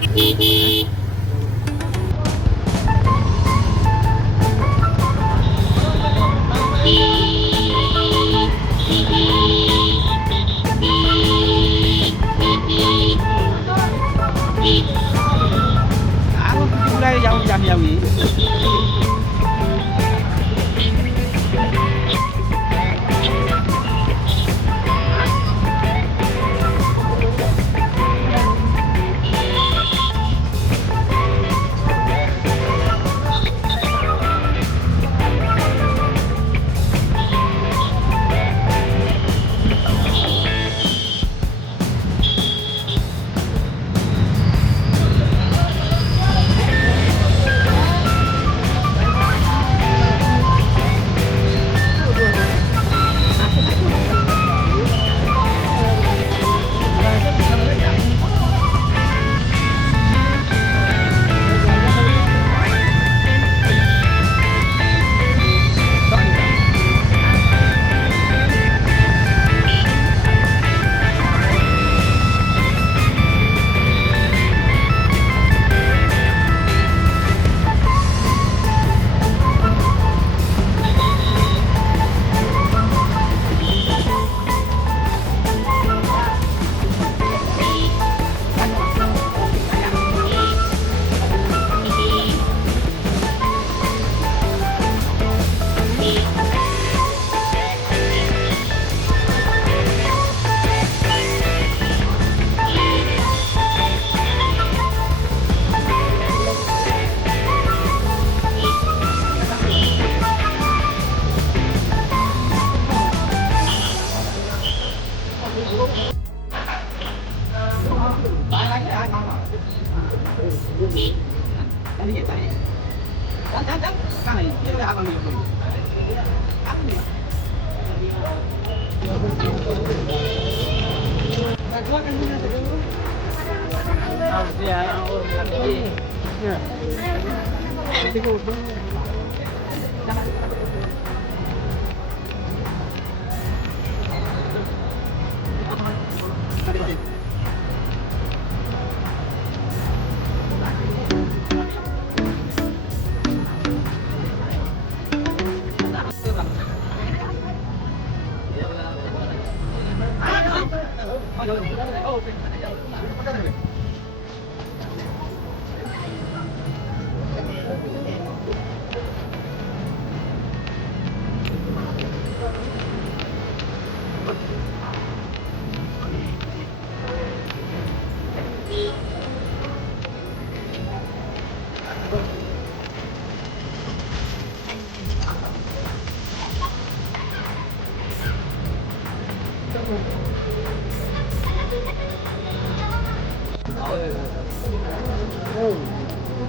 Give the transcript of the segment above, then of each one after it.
Aku mulai jam-jam ini.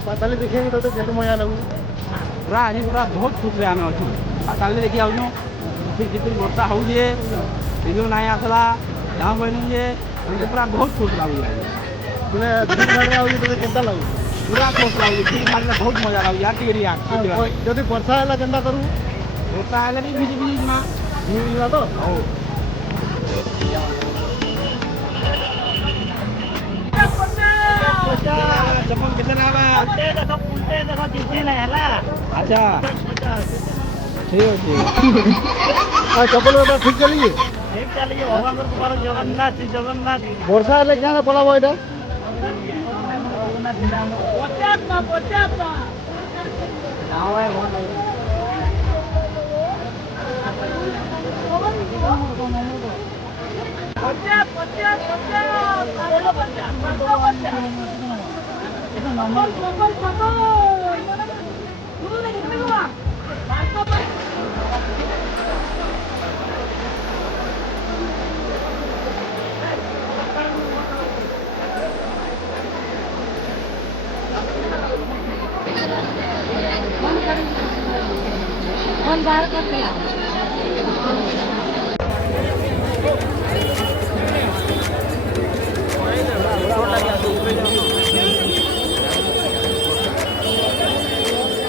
पाताली देखेंगे तो केते मजा लगू पूरा आज पूरा बहुत खुश रहे आम अच्छु ताले देखी आउनु फिर जितनी वर्षा हो जे बिजु नाई आसला यहाँ बहनु जे हमके पूरा बहुत खुश लागू तुने दिन भर आउ तो केता लगू पूरा खुश लागू ठीक भाग बहुत मजा लागू यार टिकरी यार जदि वर्षा हैला केंदा करू वर्षा हेले भी भिजी भिजी ना भिजिबा तो हो चप्पल कितना आवा देखो जिसी नहीं हैला अच्छा ठीक है आ चप्पल में ठीक चलिए ठीक चलिए भगवान को तुम्हारा जगन्नाथ जगन्नाथ वर्षा हैले क्या पलाबो एटा बाहर कर दिया